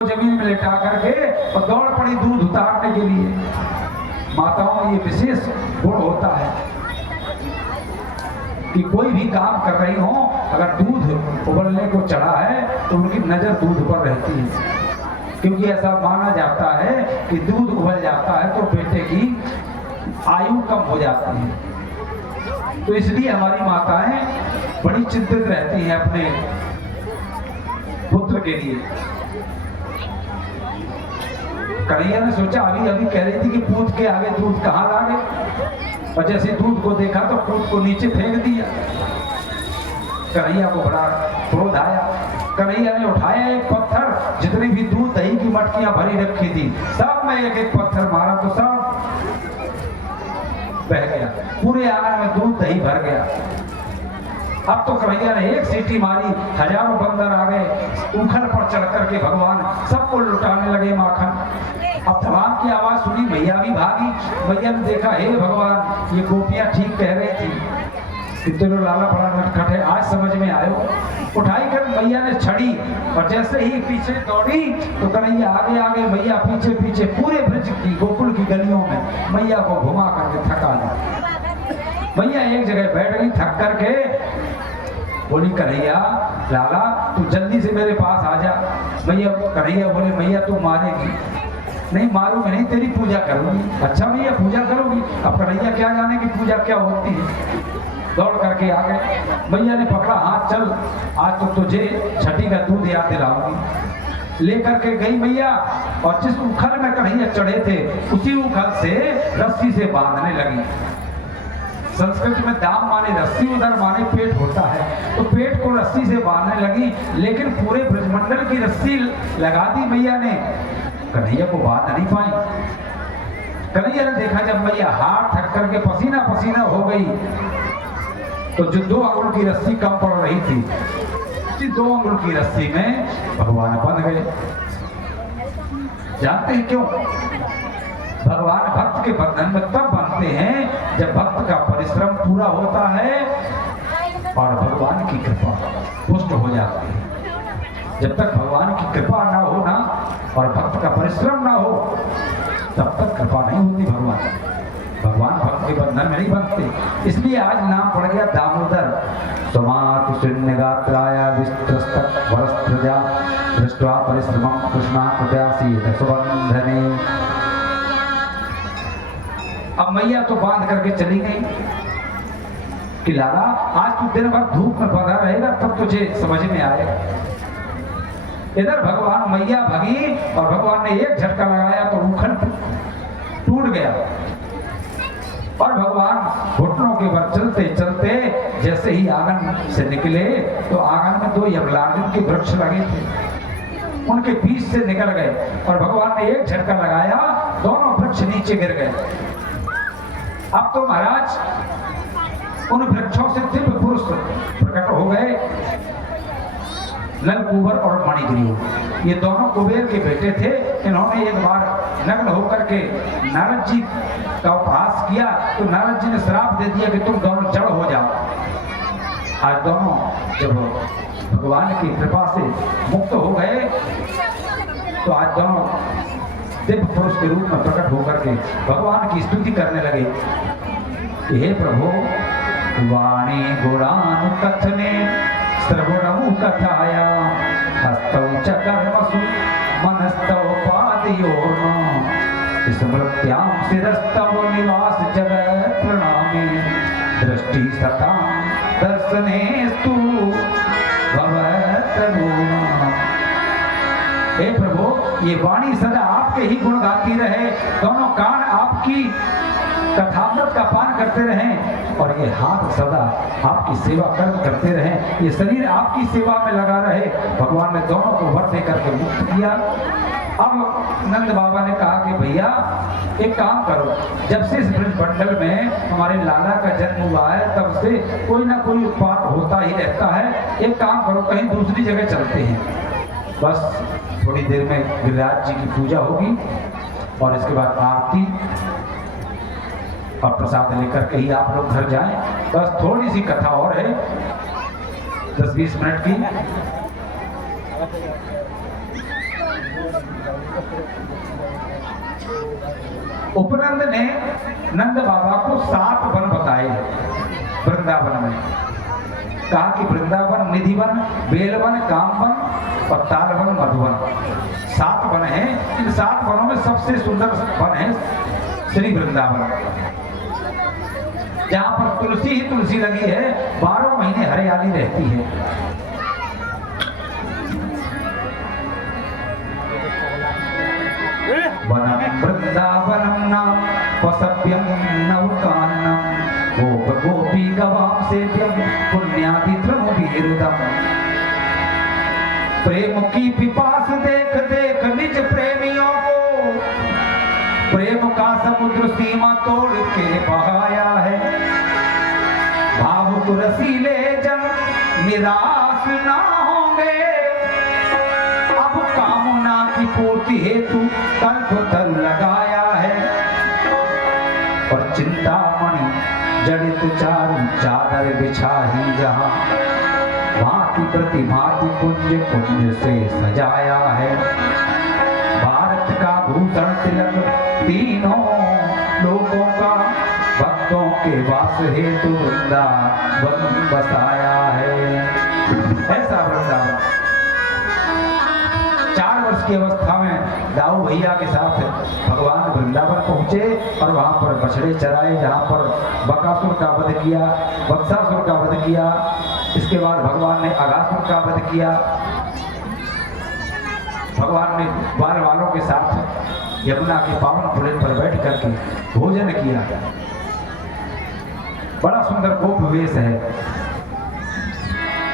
जमीन में लेटा करके और दौड़ पड़ी दूध उतारने के लिए। माताओं में ये विशेष गुण होता है कि कोई भी काम कर रही हो, अगर दूध उबलने को चढ़ा है तो उनकी नजर दूध पर रहती है, क्योंकि ऐसा माना जाता है कि दूध उबल जाता है तो बेटे की आयु कम हो जाती है। तो इसलिए हमारी माताएं बड़ी चिंतित रहती हैं अपने पुत्र के लिए। कन्हैया ने सोचा, अभी अभी कह रही थी कि पूत के आगे दूध कहाँ लागे, और जैसे दूध को देखा तो पूत को नीचे फेंक दिया। कन्हैया को बड़ा क्रोध आया। कन्हैया ने उठाया एक पत्थर, जितनी भी दूध दही की मटकियां भरी रखी थी सब में एक एक पत्थर मारा तो सब बह गया, पूरे आंगन में दूध दही भर गया। अब तो कन्हैया ने एक सीटी मारी, हजारों बंदर आ गए, उखल पर चढ़ करके भगवान सबको लुटाने लगे माखन। अब धमाम की आवाज सुनी, मैया भी भागी। मैया ने देखा, हे भगवान, ये गोपियां ठीक कह रही थी कि तेरो लाला बड़ा नटखट है, आज समझ में आयो। उठाई कर मैया ने छड़ी, और जैसे ही पीछे दौड़ी तो कन्हैया आगे आगे, मैया पीछे पीछे, पूरे ब्रज की गोकुल की गलियों में मैया को घुमा करके थका दी। मैया एक जगह बैठ गई थक करके, बोली, कन्हैया लाला तू जल्दी से मेरे पास आ जा। मैया कन्हैया बोले, मैया तू मारेगी? नहीं मारूंगी नहीं, तेरी पूजा करूंगी। अच्छा भैया पूजा करोगी? अब कन्हैया क्या जाने की पूजा क्या होती है। दौड़ करके आ गए, मैया ने पकड़ा हाथ, चल आज तो तुझे छठी का दूध याद दिलाऊंगी। लेकर के गई मैया, और जिस उखल में कन्हैया चढ़े थे उसी उखल से रस्सी से बांधने लगी। संस्कृत में दाम माने रस्सी, उधर माने पेट होता है, तो पेट को रस्सी से बांधने लगी, लेकिन पूरे ब्रजमंडल की रस्सी लगा दी मैया ने, कन्हैया को बांध नहीं पाई। कन्हैया ने देखा, जब मैया हाथ थक करके पसीना पसीना हो गई तो जो 2 अंगुल की रस्सी कम पड़ रही थी, उसी 2 अंगुल की रस्सी में भगवान बंध गए। जानते हैं क्यों? भगवान भक्त के बंधन में तब बनते हैं जब भक्त का परिश्रम पूरा होता है और भगवान की कृपा पुष्ट हो जाती है। जब तक भगवान की कृपा ना हो ना, और भक्त का परिश्रम ना हो, तब तक कृपा नहीं होती। भगवान भक्त के बंधन में नहीं बनते। इसलिए आज नाम पड़ गया दामोदर। समात शून्य गात्राया विस्तृत वरस्त्रजा दृष्ट्वा परिश्रमं कृष्णा प्रत्यासी दशबंधने। अब मैया तो बांध करके चली गई कि लाला आज तू दिन भर धूप में बंधा रहेगा, तब तुझे समझ में आएगा। इधर भगवान मैया भगी, और भगवान ने एक झटका लगाया तो उखल टूट गया, और भगवान घुटनों के बल चलते चलते जैसे ही आंगन से निकले तो आंगन में 2 यमलार्जुन के वृक्ष लगे थे, उनके बीच से निकल गए, और भगवान ने एक झटका लगाया, दोनों वृक्ष नीचे गिर गए। अब तो महाराज उन वृक्षों से दिव्य पुरुष प्रकट हो गए, नल कुंवर और मणिग्रीव। ये दोनों कुबेर के बेटे थे। इन्होंने एक बार नग्न होकर के नारद जी का उपहास किया, तो नारद जी ने श्राप दे दिया कि तुम दोनों जड़ हो जाओ। आज दोनों जब भगवान की कृपा से मुक्त हो गए तो आज दोनों दिव्य पुरुष के रूप में प्रकट होकर के भगवान की स्तुति करने लगे कि हे प्रभु, वाणी गुणानु कथने श्रवणमु कथाया हस्तौ च कर्मसु मनस्तौ पादयोर्न स्मृत्यां शिरस्तव निवास जगत् प्रणामे दृष्टि सतां दर्शनेस्तु भवतनुना। हे प्रभु, ये वाणी सदा आपके ही गुण गाती रहे, दोनों कान आपकी कथामृत का पान करते रहें, और ये हाथ सदा आपकी सेवा करते रहें, ये शरीर आपकी सेवा में लगा रहे। भगवान ने दोनों को वर दे करके मुक्त किया। अब नंद बाबा ने कहा कि भैया एक काम करो, जब से इस ब्रजमंडल में हमारे लाला का जन्म हुआ है तब से कोई ना कोई उत्पात होता ही रहता है, एक काम करो कहीं दूसरी जगह चलते हैं। बस थोड़ी देर में गिरिराज जी की पूजा होगी, और इसके बाद आरती और प्रसाद लेकर के ही आप लोग घर जाएं। बस थोड़ी सी कथा और है, 10-20 मिनट की। उपनंद ने नंद बाबा को 7 वन बताए वृंदावन में। कहा कि वृंदावन निधिवन, बेलवन, कामवन और तालवन, मधुवन, 7 वन हैं। इन 7 वनों में सबसे सुंदर वन है श्री वृंदावन, जहां पर तुलसी ही तुलसी लगी है, 12 महीने हरियाली रहती है। वनम वृंदावनम नाम वसभ्यम नवकान्नम गोप गोपी गवाम सेव्यम पुण्यादि तृणुभिरुदम। प्रेम की पिपास देख देख निज प्रेमियों को प्रेम का समुद्र सीमा तोड़ के बहाया है। भावुक रसीले जन निराश ना होंगे, अब कामना की पूर्ति हेतु कल्प तल लगाया है। और चिंतामणि जड़ित चारू चादर बिछाही जहां, भांति प्रतिभांति कुंज कुंज से सजाया है। भारत का भूषण तिलक तीनों लोगों का, भक्तों के वास हेतु वृंदावन बसाया है। ऐसा वृंदावन 4 वर्ष की अवस्था में दाऊ भैया के साथ भगवान वृंदावन पहुंचे और वहां पर बछड़े चराए, जहां पर बकासुर का वध किया, वत्सासुर का वध किया। इसके बाद भगवान ने अघासुर का वध किया। भगवान ने ग्वाल वालों के साथ यमुना के पावन पुलिन पर बैठ करके भोजन किया। बड़ा सुंदर गोप वेश है।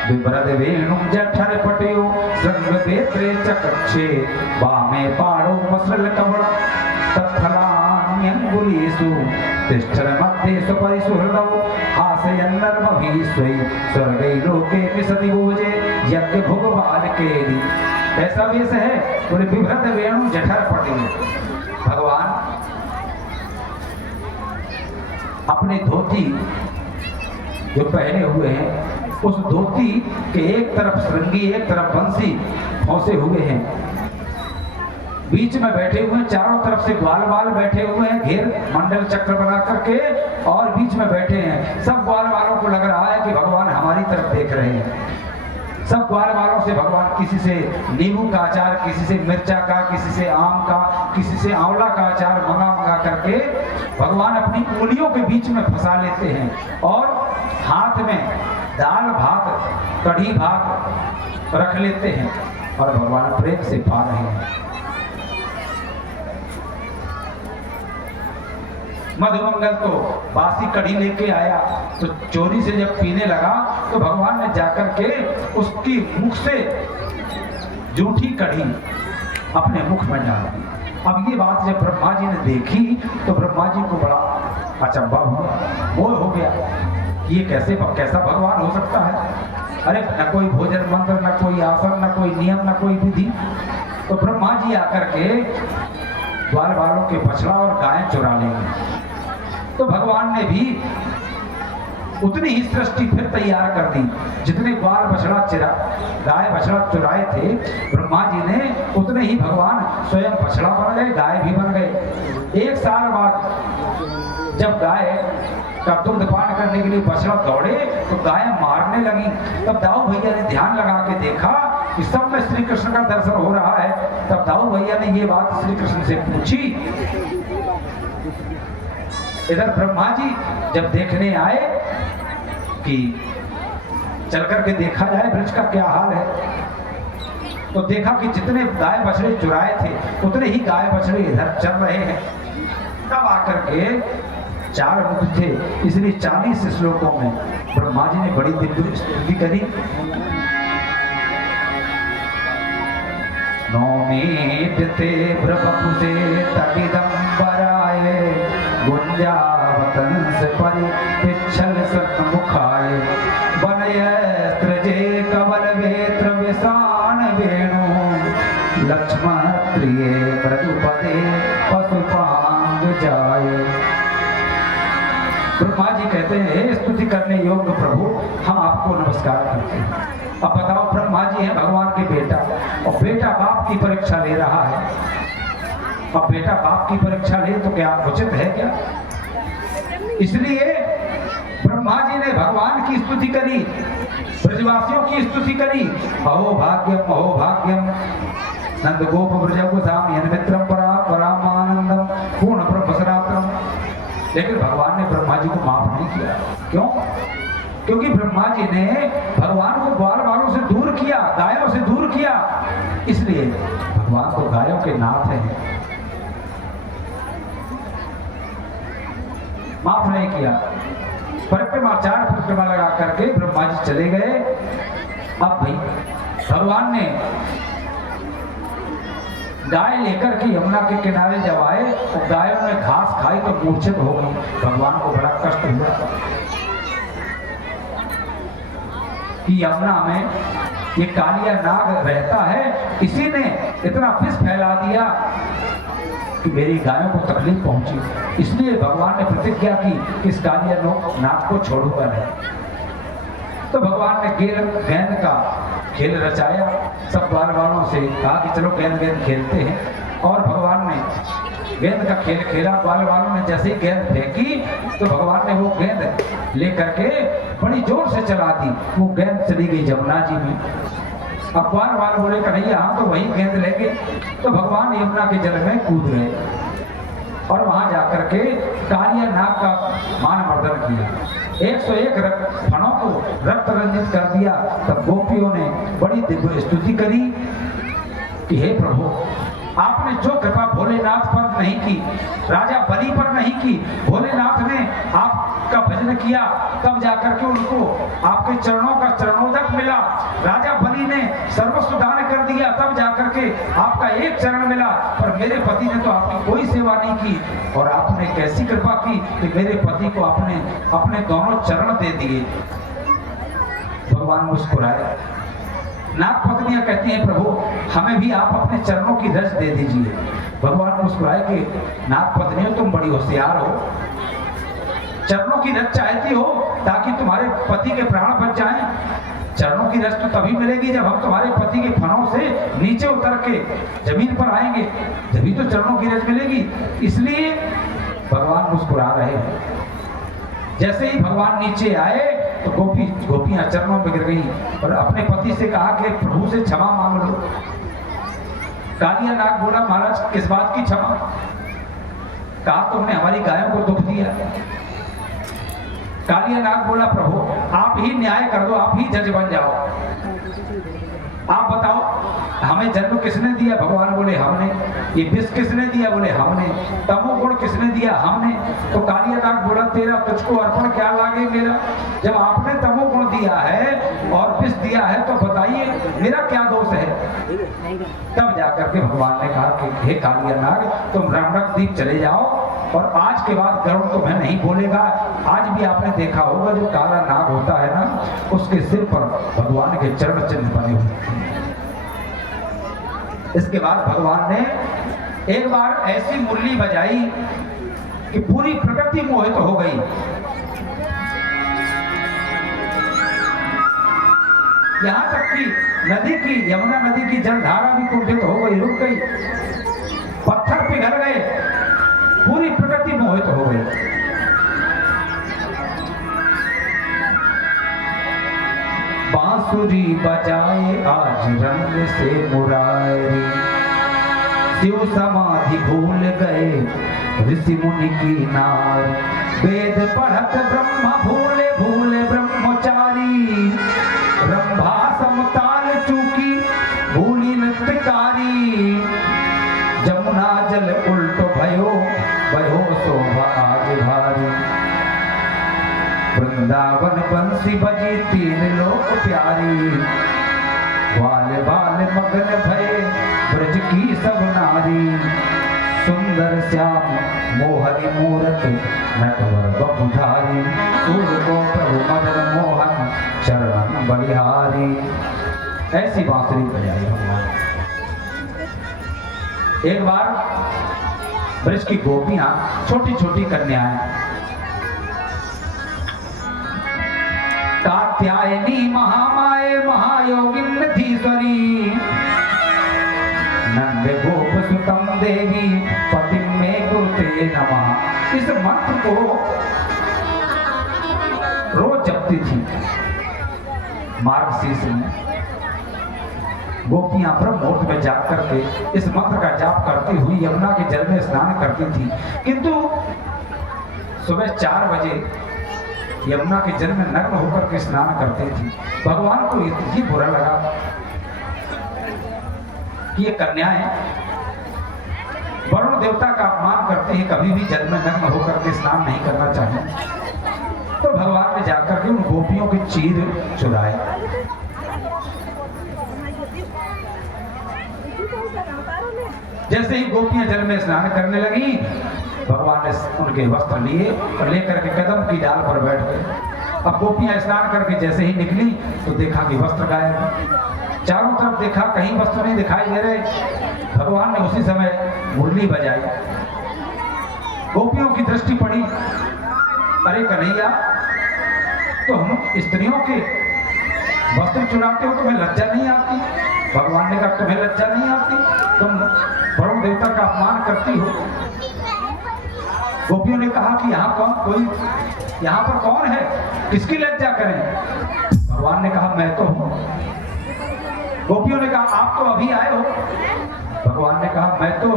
विभ्रद वेणु जठर पटियो संग देत्रे चकक्षे, वामे पाड़ो मसल कवड़ तत्फलान्यंगुलीषु तिष्ठन मध्ये सुपरिसुहृदौ हासयन्नर्मभीस्वै स्वर्गै लोके विशति भोजे यज्ञ भोग बाल केली। ऐसा वेश है। बोले विभ्रद वेणु जठर पटियो, भगवान अपने धोती जो पहने हुए हैं, उस धोती के एक तरफ श्रृंगी एक तरफ बंसी फंसे हुए हैं, बीच में बैठे हुए हैं, चारों तरफ से ग्वाल वाल बैठे हुए हैं, घेर मंडल चक्र बना करके, और बीच में बैठे हैं। सब ग्वाल वालों को लग रहा है कि भगवान हमारी तरफ देख रहे हैं। सब ग्वाल वालों से भगवान किसी से नींबू का अचार, किसी से मिर्चा का, किसी से आम का, किसी से आंवला का अचार मंगा करके भगवान अपनी उंगलियों के बीच में फंसा लेते हैं, और हाथ में दाल भात, कढ़ी भात रख लेते हैं, और भगवान प्रेम से पा रहे हैं। मधुमंगल तो बासी कढ़ी लेके आया, तो चोरी से जब पीने लगा तो भगवान ने जाकर के उसकी मुख से जूठी कढ़ी अपने मुख में डाल दी। अब ये बात जब ब्रह्मा जी ने देखी तो ब्रह्मा जी को बड़ा अचंभा हुआ, मोह हो गया। ये कैसा भगवान हो सकता है? अरे न कोई भोजन मंत्र, न कोई आसन, न कोई नियम, न कोई विधि। तो ब्रह्मा जी आकर के ग्वाल वालों के बछड़ा और गाय चुरा लेंगे। तो भगवान ने भी उतनी ही सृष्टि फिर तैयार कर दी, जितने ग्वाल बछड़ा गाय बछड़ा चुराए थे ब्रह्मा जी ने, उतने ही भगवान स्वयं बछड़ा बन गए, गाय भी बन गए। 1 साल बाद जब गाय का दूध पान करने के लिए बछड़ा दौड़े तो गाय मारने लगी। तब दाऊ भैया ने ध्यान लगा के देखा कि सब में श्री कृष्ण का दर्शन हो रहा है। तब दाऊ भैया ने ये बात श्री कृष्ण से पूछी। इधर ब्रह्मा जी जब देखने आए कि चल करके देखा जाए वृक्ष का क्या हाल है, तो देखा कि जितने गाय बछड़े चुराए थे उतने ही गाय बछड़े इधर चल रहे हैं। तब आकर के 4 मुख थे, इसलिए 40 श्लोकों में ब्रह्मा जी ने बड़ी दिव्य स्तुति करी। नौमीते ब्रह्मपुसे तटिदंबराय गुंजावतंस परि पिच्छल सन्मुखाय वनयस्त्रजे कवल वेत्र विसान वेणु लक्ष्मण प्रिय मृदुपदे पशुपांग जाय। ब्रह्मा जी कहते हैं, स्तुति करने योग्य प्रभु, हम आपको नमस्कार करते हैं। अब बताओ, ब्रह्मा जी हैं भगवान के बेटा, और बेटा बाप की परीक्षा ले रहा है। अब बेटा बाप की परीक्षा ले तो क्या उचित है क्या? इसलिए ब्रह्मा जी ने भगवान की स्तुति करी, ब्रजवासियों की स्तुति करी। अहो भाग्यम नंद गोप ब्रजगोसाम यन्मित्रम परामानंदम पूर्ण ब्रह्म सनातनम। लेकिन भगवान ने ब्रह्मा जी को माफ नहीं किया। क्यों? क्योंकि ब्रह्मा जी ने भगवान को ग्वाल बालों से दूर किया, गायों से दूर किया, इसलिए भगवान को गायों के नाथ हैं, माफ नहीं किया। परिक्रमा 4 परिक्रमा लगा करके ब्रह्मा जी चले गए। अब भाई भगवान ने गाय लेकर के यमुना के किनारे जब आए तो गायों ने घास खाई तो मूर्छित हो गई। भगवान को बड़ा कष्ट हुआ कि यमुना में ये कालिया नाग रहता है, इसी ने इतना विष फैला दिया कि मेरी गायों को तकलीफ पहुंची। इसलिए भगवान ने प्रतिज्ञा की इस कालिया नाग को छोड़ूंगा नहीं। तो भगवान ने गेंद का खेल रचाया, सब बाल वालों से कहा कि चलो गेंद खेलते हैं। और भगवान ने गेंद का खेल खेला। बाल वालों ने जैसे ही गेंद फेंकी तो भगवान ने वो गेंद लेकर के बड़ी जोर से चला दी। वो गेंद चली गई जमुना जी में। अब बाल वाल बोले कन्हैया हाँ तो वही गेंद लेंगे। तो भगवान यमुना के जल में कूद गए और वहां जाकर के कालिया नाग का मान मर्दन किया। 101 फणों को रक्त रंजित कर दिया। तब गोपियों ने बड़ी दिव्य स्तुति करी कि हे प्रभु, आपने जो कृपा भोलेनाथ पर नहीं की, राजा बलि पर नहीं की, भोलेनाथ ने आपका भजन किया तब जाकर के उनको आपके चरणों का चरणोदक मिला। राजा बलि ने सर्वस्व दान कर दिया तब जाकर के आपका एक चरण मिला। पर मेरे पति ने तो आपकी कोई सेवा नहीं की और आपने कैसी कृपा की कि मेरे पति को आपने अपने दोनों चरण दे दिए। भगवान मुस्कुराए। नाग पत्नियां कहती हैं प्रभु हमें भी आप अपने चरणों की रस दे दीजिए। भगवान मुस्कुराए कि नाग पत्नियों तुम बड़ी होशियार हो, चरणों की रस चाहती हो ताकि तुम्हारे पति के प्राण बच जाएं। चरणों की रस तो तभी मिलेगी जब हम तुम्हारे पति के फनों से नीचे उतर के जमीन पर आएंगे, तभी तो चरणों की रस मिलेगी। इसलिए भगवान मुस्कुरा रहे हैं। जैसे ही भगवान नीचे आए तो गोपियां चरणों में गिर गई और अपने पति से कहा कि प्रभु से क्षमा मांग लो। कालिया नाग बोला महाराज किस बात की क्षमा? कहा तुमने हमारी गायों को दुख दिया। कालिया नाग बोला प्रभु आप ही न्याय कर दो, आप ही जज बन जाओ, आप बताओ हमें जन्म किसने दिया? भगवान बोले हमने। ये विष किसने दिया? बोले हमने। तमोगुण किसने दिया? हमने। तो कालिया नाग बोला तेरा तुझको अर्पण क्या लागे मेरा? जब आपने तमोगुण दिया है और विष दिया है तो बताइए मेरा क्या दोष है? तब जाकर के भगवान ने कहा कि हे कालिया नाग तुम रमणक द्वीप चले जाओ और आज के बाद गरुड़ तुम्हें नहीं बोलेगा। आज भी आपने देखा होगा जो काला नाग होता है ना उसके सिर पर भगवान के चरण चिन्ह बने हुए। इसके बाद भगवान ने एक बार ऐसी मुरली बजाई कि पूरी प्रकृति मोहित हो गई। यहां तक कि नदी की यमुना नदी की जलधारा भी कुंठित हो गई, रुक गई, पत्थर पिघल गए, पूरी प्रकृति मोहित हो गई। बांसुरी बजाए आज रंग से मुरारी, शिव समाधि भूल गए ऋषि मुनि की नार, वेद पढ़त ब्रह्म भूले भूले ब्रह्मचारी, रंभा समताल चूकी भूली नृत्यकारी, जमुना जल उल्टो भयो भयो शोभा आज भारी, वृंदावन बंसी बजी तीन लोक प्यारी, बाल बाल मगन भये ब्रज की सब नारी, सुंदर श्याम मोहनी मूरत नटवर बपुधारी, सूर को प्रभु मदन मोहन चरण बलिहारी। ऐसी बांसुरी बजाई भगवान। एक बार ब्रज की गोपियां छोटी छोटी कन्याएं कात्यायनी महामाए महायोगिन थीश्वरी, नंद गोप सुतम देवी पतिम में कुरुते नमः। इस मंत्र को रोज जपती थी। मार्गशीर्ष में गोपियां ब्रह्म मुहूर्त में जाग करके इस मंत्र का जाप करती हुई यमुना के जल में स्नान करती थी, किंतु सुबह 4 बजे यमुना के जल में नग्न होकर के स्नान करती थी। भगवान को इतनी बुरा लगा कि ये कन्याएं वरुण देवता का अपमान करते हैं, कभी भी जल में नग्न होकर के स्नान नहीं करना चाहिए। तो भगवान ने जाकर के उन गोपियों के चीर चुराए। जैसे ही गोपियां जल में स्नान करने लगी, भगवान ने उनके वस्त्र लिए और लेकर के कदम की डाल पर बैठ गए। अब गोपियां स्नान करके जैसे ही निकली तो देखा कि वस्त्र गायब। चारों तरफ देखा, कहीं वस्त्र नहीं दिखाई दे रहे। भगवान ने उसी समय मुरली बजाई। गोपियों की दृष्टि पड़ी, अरे कन्हैया, तो हम स्त्रियों के वस्त्र चुराते हो, तुम्हें लज्जा नहीं आती? भगवान ने कहा, तुम्हें लज्जा नहीं आती? तुम वरुण देवता का अपमान करती हो। गोपियों ने कहा कि यहाँ पर कौन है, किसकी लज्जा करें? भगवान ने कहा, मैं तो हूं। गोपियों ने कहा, आप तो अभी आए हो। भगवान ने कहा, मैं तो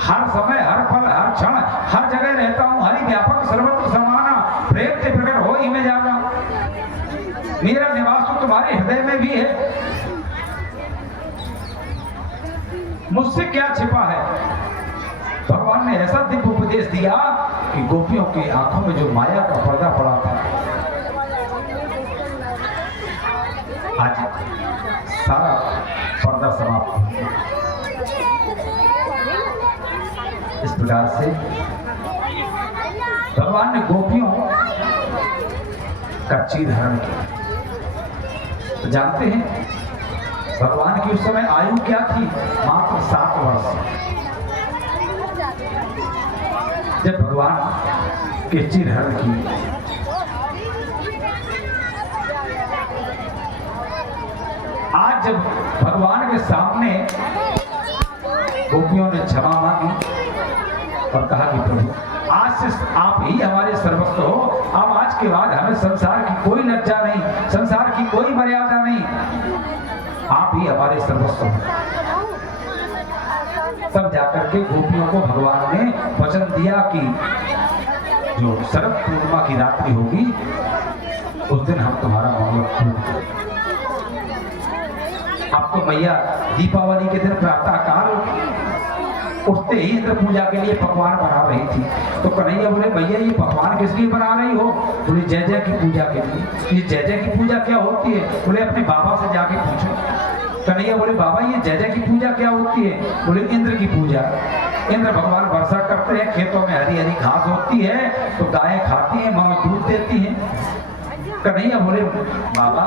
हर समय, हर पल, हर क्षण, हर जगह रहता हूं। हरि व्यापक सर्वत्र समाना, प्रेम से प्रकट हो ही में जाना। मेरा निवास तो तुम्हारे हृदय में भी है। मुझसे क्या छिपा है? भगवान ने ऐसा दिव्य उपदेश दिया कि गोपियों की आंखों में जो माया का पर्दा पड़ा था, आज सारा पर्दा समाप्त हो गया। इस प्रकार से भगवान ने गोपियों का चीर हरण किया। तो जानते हैं भगवान की उस समय आयु क्या थी? मात्र 7 वर्ष। जब भगवान के चीर हरण की, आज जब भगवान के सामने गोपियों ने क्षमा मांगी और कहा कि प्रभु, आज से आप ही हमारे सर्वस्व हो। अब आज के बाद हमें संसार की कोई लज्जा नहीं, संसार की कोई मर्यादा नहीं, आप ही हमारे सर्वस्व हो। तब जाकर के गोपियों को भगवान ने वचन दिया कि जो शरद पूर्णिमा की रात्रि होगी, उस दिन हम तुम्हारा मंगल करेंगे। अब तो मैया दीपावली के दिन प्रातः काल उठते ही इंद्र पूजा के लिए पकवान बना रही थी। तो कन्हैया बोले, भैया ये पकवान किस लिए बना रही हो? बोले, जय जय की पूजा के लिए। ये जय जय की पूजा क्या होती है? बोले, अपने बाबा से जाके पूछो। कन्हैया बोले, बाबा ये जय जय की पूजा क्या होती है? बोले, इंद्र की पूजा। इंद्र भगवान वर्षा करते हैं, खेतों में हरी हरी घास होती है तो गायें खाती हैं, माँ दूध देती हैं। कन्हैया बोले, बाबा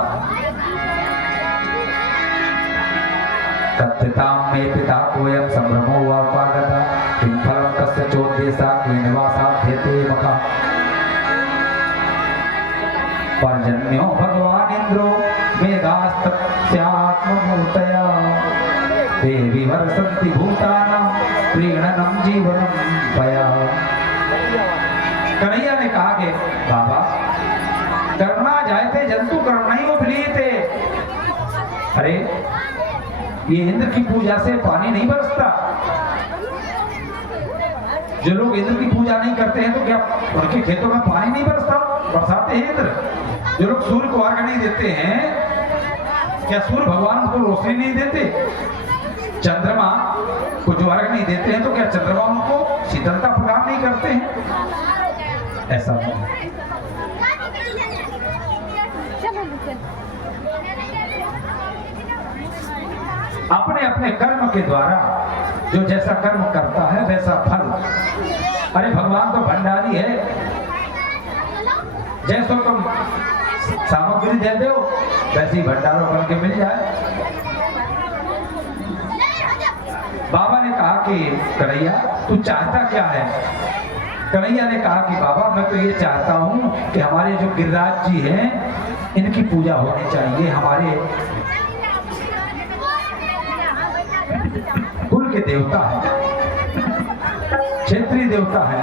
तत्ताम में पिता कोयम संभ्रमो वापागता किं फलं तस्य चोद्देशा केनवासाध्यते मखा। पर्जन्यो भगवान इंद्रो मेधास्तस्यात्ममूर्तया ते विवर्षन्ति भूतानां प्रीणनं जीवनं पया। कन्हैया ने कहा कि बाबा, कर्मणा जायते जंतु कर्मणैव प्लीयते। अरे ये इंद्र की पूजा से पानी नहीं बरसता। जो लोग इंद्र की पूजा नहीं करते हैं तो क्या उनके खेतों में पानी नहीं बरसता? बरसाते हैं इंद्र। जो लोग सूर्य को अर्घ नहीं देते हैं, क्या सूर्य भगवान उनको रोशनी नहीं देते? चंद्रमा को जो अर्घ नहीं देते हैं तो क्या चंद्रमा उनको शीतलता प्रदान नहीं करते हैं? ऐसा नहीं। अपने अपने कर्म के द्वारा जो जैसा कर्म करता है वैसा फल। अरे भगवान तो भंडारी है, जैसो तुम सामग्री दे दो वैसे ही भंडारों बन के मिल जाए। बाबा ने कहा कि कन्हैया तू चाहता क्या है? कन्हैया ने कहा कि बाबा मैं तो ये चाहता हूँ कि हमारे जो गिरिराज जी हैं इनकी पूजा होनी चाहिए। हमारे कुल के देवता है। क्षेत्रीय देवता है।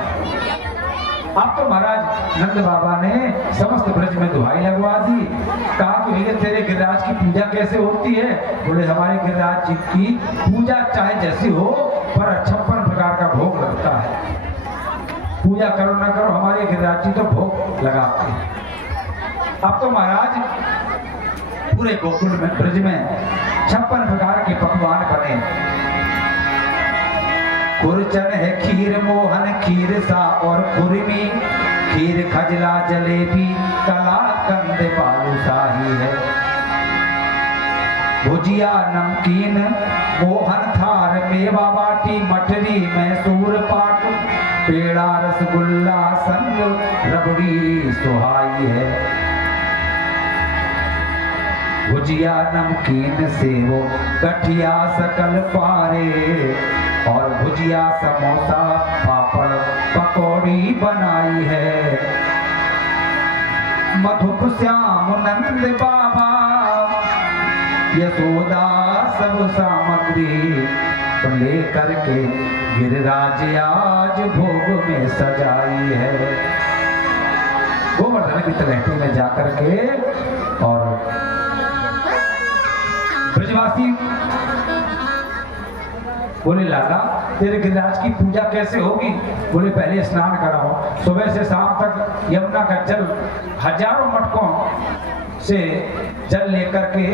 अब तो महाराज नंद बाबा ने समस्त ब्रज में दुहाई लगवा दी। कहा कि भैया तेरे गिरिराज की पूजा कैसे होती है? बोले हमारे गिरिराज जी की पूजा चाहे जैसी हो पर 56 प्रकार का भोग लगता है। पूजा करो ना करो हमारे गिरिराज जी तो भोग लगाते हैं। अब तो महाराज पूरे गोकुल में ब्रज में 56 प्रकार के पकवान बने। कुरचन है, खीर मोहन, खीर सा और कुरमी, खीर खजला जलेबी, कलाकंद बालूशाही है। भुजिया नमकीन मोहन थार, मेवा बाटी मठरी मैसूर पाक, पेड़ा रसगुल्ला संग रबड़ी सुहाई है। भुजिया नमकीन सेवो गठिया सकल पारे, और भुजिया समोसा पापड़ पकौड़ी बनाई है। मधुप श्याम नंद बाबा यशोदा सब सामग्री लेकर के गिरिराज आज भोग में सजाई है। गोवर्धन की तलहटी में जाकर के और ब्रजवासी बोले लाला तेरे गिरिराज की पूजा कैसे होगी? बोले पहले स्नान कराओ। सुबह से शाम तक यमुना का जल हजारों मटकों से जल लेकर के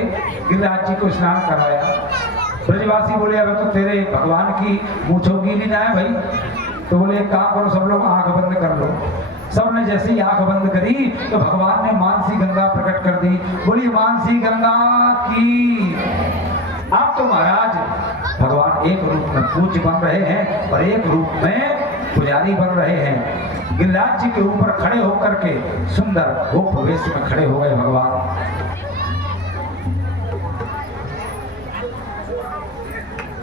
गिरिराज जी को स्नान कराया। ब्रजवासी बोले अगर तो तेरे भगवान की मूंछों गीली ना है भाई, तो बोले एक काम करो सब लोग आंख बंद कर लो। सबने जैसे ही आंख बंद करी तो भगवान ने मानसी गंगा प्रकट कर दी। बोली मानसी गंगा की। आप तो महाराज भगवान एक रूप में पूज्य बन रहे हैं और एक रूप में पुजारी बन रहे हैं। गिरिराज जी के ऊपर खड़े होकर के सुंदर गोप वेश में खड़े हो गए भगवान।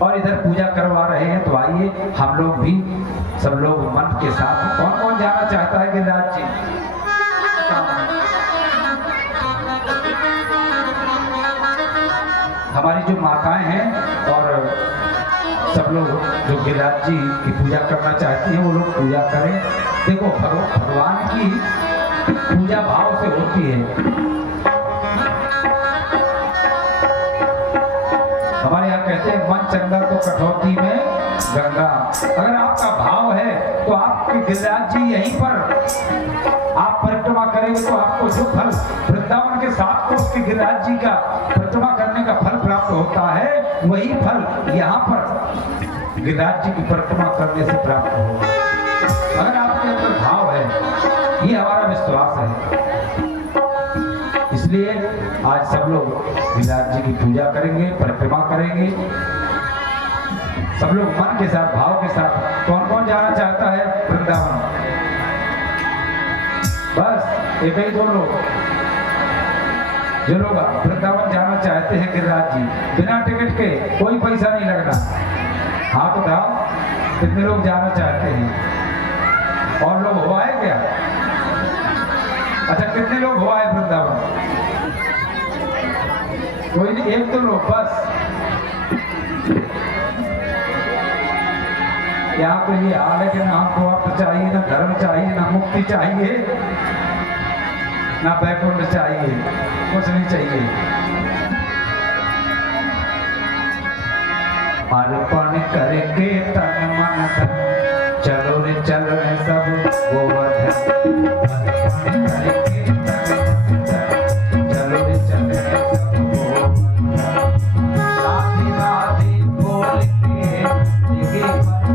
और इधर पूजा करवा रहे हैं। तो आइए हम लोग भी सब लोग मन के साथ, कौन कौन जाना चाहता है गिरिराज जी? हमारी जो माताएं हैं और सब लोग जो गिरिराज जी की पूजा करना चाहती हैं वो लोग पूजा करें। देखो भगवान की पूजा भाव से होती है। हमारे यहाँ कहते हैं मन चंगा तो कटौती में गंगा। अगर आपका भाव है तो आपके गिरिराज जी यहीं पर आप परिक्रमा करेंगे तो आपको जो फल वृंदावन के साथ को उसके गिरिराज जी का परिक्रमा करने का फल प्राप्त होता है, वही फल यहाँ पर गिरिराज जी की परिक्रमा करने से प्राप्त होगा। अगर आपके अंदर भाव है, ये हमारा विश्वास है। इसलिए आज सब लोग गिरिराज जी की पूजा करेंगे, परिक्रमा करेंगे। सब लोग मन के साथ, भाव के साथ। कौन कौन जाना चाहता है वृंदावन? बस एक ही दो लोग। जो लोग वृंदावन जाना चाहते हैं गिरिराज जी, बिना टिकट के, कोई पैसा नहीं लगना, हाथ उठाओ। कितने लोग जाना चाहते हैं? और लोग हुआ है क्या? अच्छा, कितने लोग हुआ है वृंदावन? कोई नहीं, एक तो लोग बस। यहाँ पे ये हाल है कि ना हमको अर्थ चाहिए, ना धर्म चाहिए, ना मुक्ति चाहिए, ना बैकुंठ चाहिए, कुछ नहीं चाहिए। अर्पण करके तन मन धन, चलो रे चलो रे सब गोवर्धन। अर्पण करके तन मन धन, चलो रे चलो रे सब गोवर्धन। राधे राधे बोल के दिखे परब्रह्मा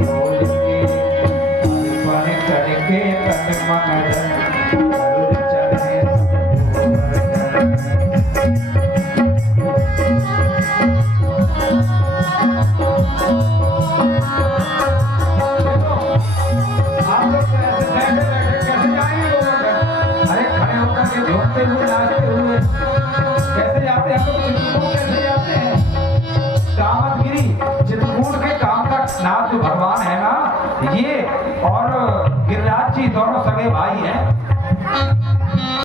बोल के, अर्पण करके तन मन धन, चलो रे चलो रे सब गोवर्धन। झोंकते हुए, नाचते हुए कैसे जाते हैं? तो चित्रकूट कैसे जाते हैं? कामतगिरी, चित्रकूट के काम का नाथ जो भगवान है ना, ये और गिरिराज जी दोनों सगे भाई हैं।